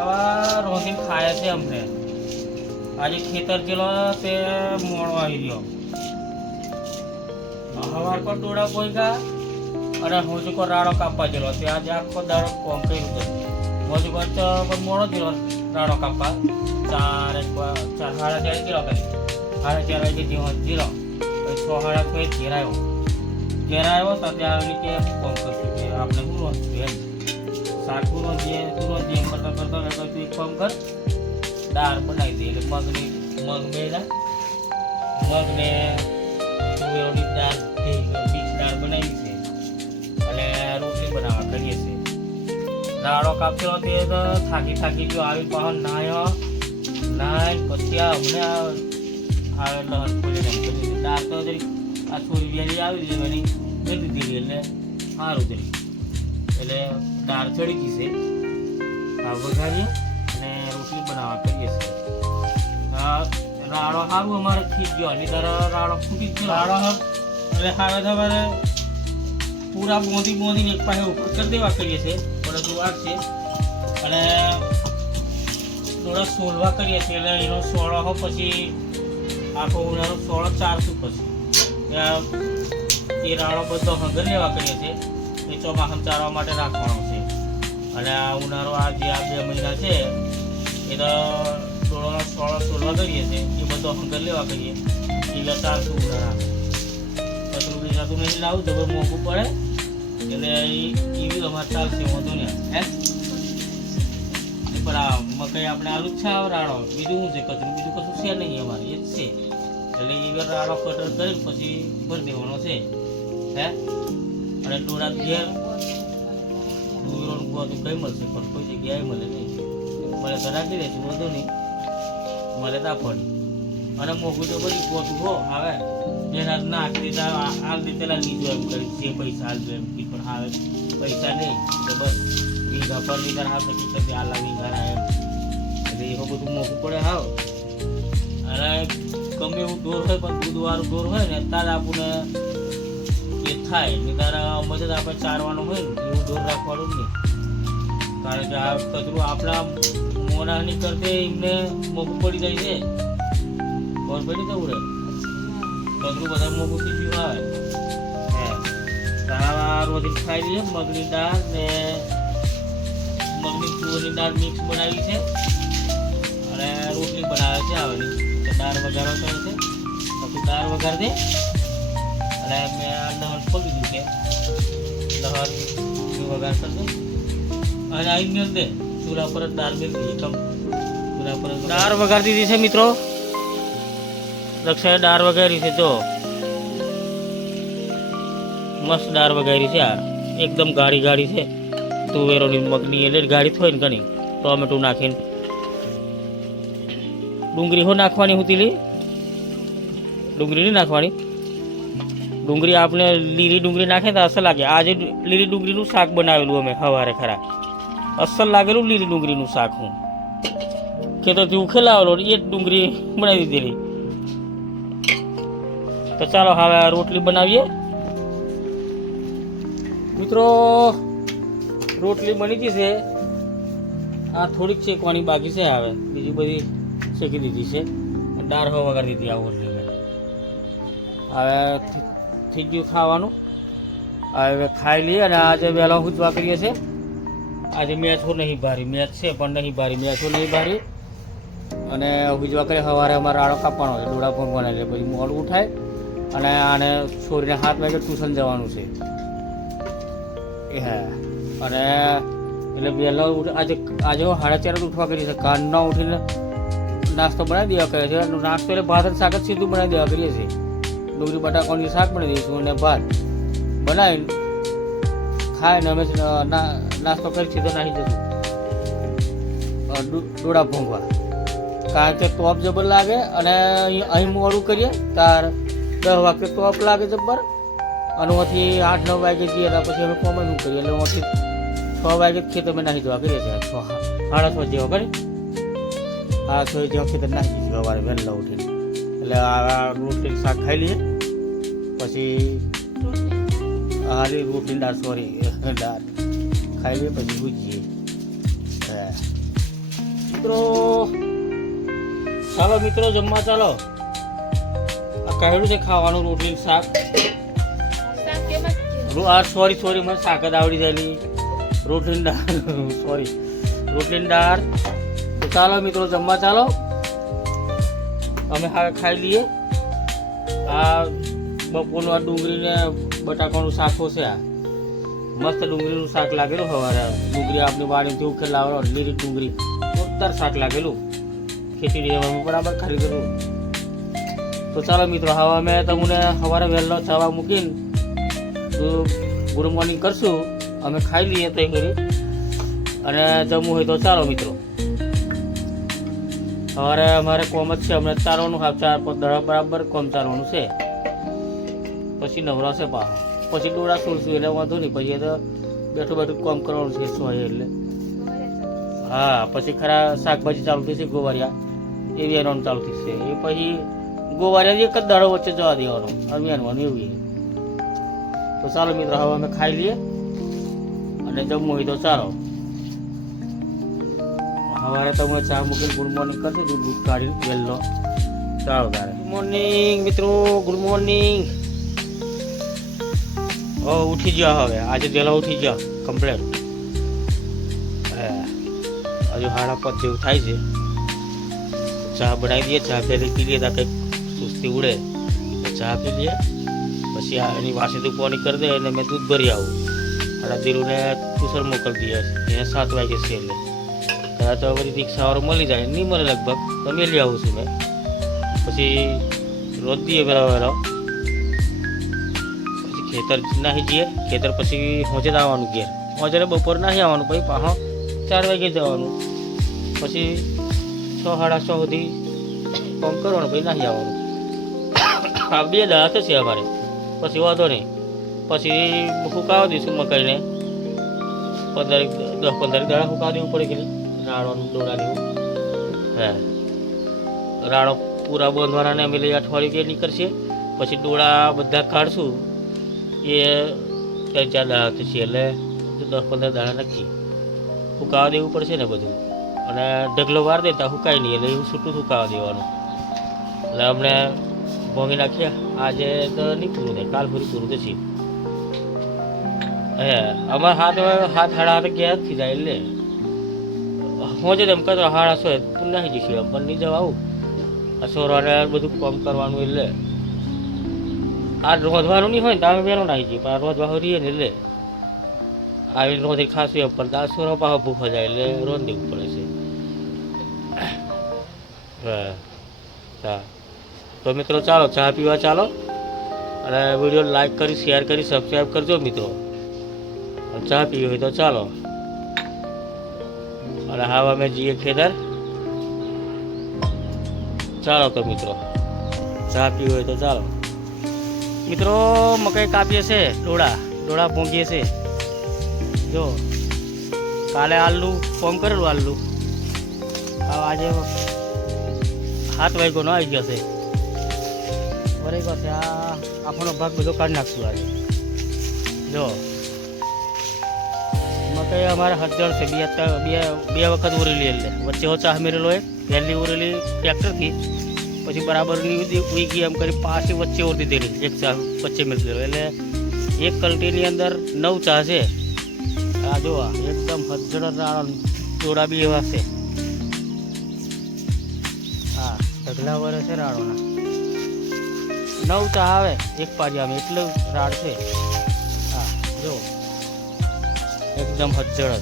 આવા રોહિન ખાય છે અમને. આજે ખેતર ગયેલો તે મોડો આવી ગયો. હવાર પર ડોળા પોઈગા અને હોજુ કો રાડો કાપવા ગયેલો તે આજે આખો દાડો કોમ કર્યું હતું હોજુ કો પણ મોડો ગયેલો રાડો કાપવા. ચાર ચાર સાડા ચાર ગયેલો કઈ સાડા ચાર વાગે જીવો પછી છ સાડા છ ઘેરાયો ઘેર આવ્યો. ઘેર આવ્યો તો ત્યાં આવીને કે, કોમ કર્યું આપણે શું એમ શાકુનો જે તુરો જે કરતા કરતા કરતા તું એક કામ કર, દાળ બનાવી દે એટલે મગની મગ મેળા મગને તુવેરોની દાળ મિક્સ દાળ બનાવી છે. અને રોટલી બનાવવા કરીએ છીએ દાળો કાપતો તે તો થાકી થાકી ગયો, આવી પાછો નાયો. નાય, પછી આ અમને આવે લહન ખોલી કરી દાળ તો જરી આ છોરી વેલી આવી દીધી જલ્દી દીધી એટલે સારું જરી. એટલે દાળ ચડી ગઈ છે. આ વઘારીએ અને રોટલી બનાવવા કરીએ છીએ. આ રાડો સારું અમારે થઈ ગયો અને તારો રાડો ફૂટી ગયો. રાડો એટલે હવે તમારે પૂરા બોંધી બોંધીને એક પાસે ઉપર કરી દેવા કરીએ છીએ. પરંતુ વાર છે. અને થોડા સોલવા કરીએ છીએ. એટલે એનો સોળો હો પછી આખો ઉનાળો સોળો ચારશું પછી. એ રાડો બધો હંગર લેવા કરીએ છીએ. એ ચોમાસમ માટે રાખવાનો છે. અને આ ઉનાળો આ જે આ બે મહિના છે, એ તો થોડો સોળો સોળવા કરીએ છીએ. એ બધો હંગર લેવા કરીએ. એટલે ચારશું ઉનાળા. પતરું બીજાતું નહીં લાવું ભાઈ મોંઘું પડે. એટલે એ એ અમારે ચાલશે, વાંધો ને હે? એ પણ આ મકાઈ આપણે આલુ જ છે રાડો બીજું શું છે? કચરું બીજું કશું છે નહીં અમારે. એ જ છે. એટલે એ રાડો કટર કરી પછી ભરી દેવાનો છે. હે? અને રાત ઘેર ડુંગરોનું બધું કઈ મળશે, પણ કોઈ જગ્યાએ મળે નહીં. મળે તો રાખી દઈશું વધુ નહીં. મળે તો ફળ અને મોઘું તો બધી ગોતું હો, આવે. જેના નાખી આખરી આ- હાલ દીધેલા લીધું એમ કરી, જે પૈસા હાલ એમ કી, પણ આવે. પૈસા નહીં, તો બસ. વીઘા પર વીઘા હાલ નક્કી કરી આલા વીઘા એમ. એટલે એવું બધું મોઘું પડે હાવ. અને ગમે એવું દોર હોય, પણ દૂધવાળું દોર હોય ને, તારે આપણને થાય. ને તારા મદદ આપણે ચારવાનું હોય એવું દૂર રાખવાનું જ નહીં. કારણ કે આ કચરું આપણા મોનાની કરતે એમને મોંઘું પડી જાય છે. ખબર પડી જવું રે કચરું બધા મોંઘું થી હે. તારા રોજ ખાઈ લઈએ મગની દાળ ને મગની તુવરની દાળ મિક્સ બનાવી છે. અને રોટલી બનાવે છે આવેલી દાળ વઘારો કરે છે. પછી દાળ વઘાર દે. અને મેં આ લહણ ખોલી દીધું છે. લહણ વઘાર અને આવી ગયો દે ચૂલા પર દાળ બે એકમ ચૂલા પર દાળ વઘાર દીધી છે મિત્રો? દક્ષાએ દાળ વઘારી છે, જો. મસ્ત દાળ વઘારી છે આ. એકદમ ગાળી ગાળી છે. તુવેરોની મગની એટલે ગાળી થોય ને ઘણી. ટોમેટું નાખીને. ડુંગળી હો નાખવાની હતી ડુંગળી નહીં નાખવાની? ડુંગળી આપણે લીલી ડુંગળી નાખે તો અસર લાગે. આજે લીલી ડુંગળીનું શાક બનાવેલું અમે સવારે ખરા. અસર લાગેલું લીલી ડુંગળીનું શાક હું ખેતરથી ઉખેલાવેલો એ જ ડુંગળી બનાવી દીધેલી. તો ચાલો હવે રોટલી બનાવીએ. મિત્રો, રોટલી બની ગઈ છે. આ થોડીક શેકવાની બાકી છે હવે. બીજી બધી શેકી દીધી છે. દાળ હવા વગાડી દીધી આ રોટલી હવે થઈ- ગયું ખાવાનું. હવે ખાઈ લઈએ અને આજે વહેલા ઉજવા કરીએ છીએ, આજે મેચો નહીં ભારી મેચ છે પણ નહીં ભારી મેથો નહીં ભારી. અને ઉજવા કરીએ સવારે અમારે આડો કાપવાનો છે ડોળા ભંગવાના એટલે પછી મોડું ઉઠાય. અને આને છોરીને હાથ વાગે ટ્યુશન જવાનું છે. એ હા. અને એટલે વહેલા આજે આજે હું સાડા ચાર ઉઠવા કરીએ છીએ. કાનના ઉઠીને નાસ્તો બનાવી દેવા કરે છે. નાસ્તો એટલે ભાત શાક જ સીધું બનાવી દેવા કરીએ છીએ. ડુંગળી, બટાકાની શાક બની દઈશું અને ભાત બનાવીને ખાઈને અમે નાસ્તો કરી સીધો નાહી જશું. ડોડા ભોંગવા. કારણ કે તોપ જબર લાગે અને અહીં મોડું કરીએ તાર દસ વાગે તોપ લાગે જબર અને ઓથી આઠ, નવ વાગે જઈએ તો પછી અમે કોમન કરીએ. એટલે ઓછી છ વાગે ખેતર અમે નાહી જવા કરીએ છીએ. છ, સાડા છ જેવા કરી. હા છ જેવા ખેતર નાખી દીધું સવારે વહેલા ઉઠીને. એટલે આ રોટલી શાક ખાઈ લઈએ. પછી હારી રોટલી દાળ સોરી દાળ ખાઈ લઈએ પછી ભૂજીએ. મિત્રો ચાલો મિત્રો જમવા ચાલો. આ કહેલું છે ખાવાનું રોટલી શાક. આ સોરી સોરી મને શાક જ આવડી જાય રોટલી ને દાળ સોરી. રોટલી દાળ. ચાલો મિત્રો જમવા ચાલો. અમે હા ખાઈ લઈએ. આ બપોરનું આ ડુંગળીને બટાકાનું શાક છે આ. મસ્ત ડુંગળીનું શાક લાગેલું સવારે. ડુંગળી આપણી વાડીથી ઉખેલ લાવેલો લીલી ડુંગળી. ઉત્તર શાક લાગેલું. ખેતી અમે બરાબર ખરીદેલું તો ચાલો મિત્રો, હવે અમે તમને સવારે વહેલો ચાવા મૂકીને, તો ગુડ મોર્નિંગ કરશું. અમે ખાઈ લઈએ તો કરી અને જમવું હોય તો ચાલો મિત્રો. સવારે અમારે કોમ જ છે. અમને ચાલવાનું હા ચાર પાંચ દડા બરાબર કોમ ચાલવાનું છે. પછી નવરાશે પાછો. પછી ડોળા સુરશું એટલે વાંધો નહીં. પછી તો બેઠું બેઠું કોમ કરવાનું છે સો એટલે. હા, પછી ખરા શાકભાજી ચાલુ થશે ગોવારિયા. એ વેરવાનું ચાલુ થશે. એ પછી ગોવારિયા એક જ દાડો વચ્ચે જવા દેવાનો. અને વેરવાનું એવું તો ચાલો મિત્રો, હવે અમે ખાઈ લઈએ. અને જમવું હોય તો ચાલો. સવારે તમે ચા મૂકીને ગુડ મોર્નિંગ કરજો દૂધ દૂધ કાઢીને વહેલો ચાલો તારે. ગુડ મોર્નિંગ મિત્રો ગુડ મોર્નિંગ. ઓ ઉઠી ગયા હવે. આજે વહેલા ઉઠી જાઓ કમ્પ્લેટ હજુ હાડા પર જેવું થાય છે. ચા બનાવી દઈએ ચા પહેલી પી લઈએ તાકે કંઈક સુસ્તી ઉડે. ચા પી લઈએ. પછી એની વાસીથી પાણી કરી દે અને મેં દૂધ ભરી આવું. સાડા ધીરુને ટ્યુશન મોકલી દઈએ. એને સાત વાગે છે એટલે. ત્યારે તો બધી રિક્ષાવાળો મળી જાય. નહીં મળે લગભગ. તો મેલી આવું છું મેં. પછી રોજ દઈએ વહેલા વહેલા પછી ખેતર નાહી જઈએ. ખેતર પછી હોજે જ આવવાનું ઘેર. હોજે બપોર નાહી આવવાનું, પછી પાછો ચાર વાગે જવાનું. પછી છ, સાડા છ સુધી કામ કરવાનું, પછી નાહી આવવાનું. આ બે દાડા થશે અમારે. પછી વાંધો નહીં. પછી ફૂંકાવા દઈશું મકાઈને. પંદર, દસ, પંદર દાડા ફૂંકાવા દેવું પડે કે દોડા દેવું હે. રાડો પૂરા બાંધવાના અમે લઈ અઠવાડિયું નીકળશે. પછી ડોળા બધા કાઢશું. એ ત્રણ ચાર દાડા થશે એટલે દસ પંદર દાડા નક્કી. સુકાવા દેવું પડશે ને બધું. અને ઢગલો વાર દે ત્યાં ફૂંકાય નહીં એટલે એવું છૂટું સુકાવા દેવાનું. એટલે અમને ભોંગી નાખ્યા. આજે તો નહીં પૂરું થાય. કાલ પૂરું પૂરું થશે. હે. અમારે હાથ હાથ હાડા હાથ ગયા થઈ જાય એટલે. હું જ એમ કહેતો હાડા સો નાખી જઈશું એમ, પણ નહીં જવા આવું. આ સોરાને બધું કામ કરવાનું એટલે આ રોધવાનું નહીં હોય ને તમે બેનો નાખી જઈએ પણ આ રોધવા રહીએ ને એટલે આવીને રોધી ખાસું એમ, પણ દાળ સોરો ભૂખ ભૂખો જાય એટલે રોન દેવું પડે છે. હા હા. તો મિત્રો ચાલો, ચા પીવા ચાલો. અને વીડિયો લાઈક કરી, શેર કરી સબસ્ક્રાઈબ કરજો મિત્રો. ચા પીવી હોય તો ચાલો. અને હાવ અમે જઈએ ખેતર. ચાલો તો મિત્રો, ચા પીવી હોય તો ચાલો. મિત્રો, મકાઈ કાપીએ છે, ડોળા ડોળા ભૂંગીએ છે. જો, કાલે આલુ, ફોર્મ કરેલું આલુ. હવે આજે હાથ વાગ્યો ન આવી ગયો છે. બરાબર છે, આ આપણો ભાગ બધો કાઢી નાખશું આજે. જો. મકાઈ અમારે હજળ છે. બે ત્રણ- બે બે વખત ઉરેલી એટલે. વચ્ચે હો ચાહ મેરેલો એક, પહેલી ઉરેલી ટ્રેક્ટરથી, પછી બરાબરની ઉઈ ગઈ, એમ કરી પાછી વચ્ચે ઓર દીધેલી એક ચાહ વચ્ચે મેળવી દીધેલો એટલે એક કલટીની અંદર નવ ચા છે. આ જો આ, એકદમ હજળ રાળો દોડા બી એવા છે. હા, ઢગલા વરે છે રાળોના નવ ચા આવે, એક પારિયામાં એટલું રાડ છે. હા, જો. એકદમ હજળ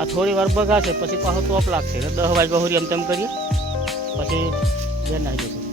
આ થોડી વાર બગાશે, પછી પાછો તોપ લાગશે. દસ વાગ્યા સુધી એમ તેમ કરીએ. પછી નાખી દઈશું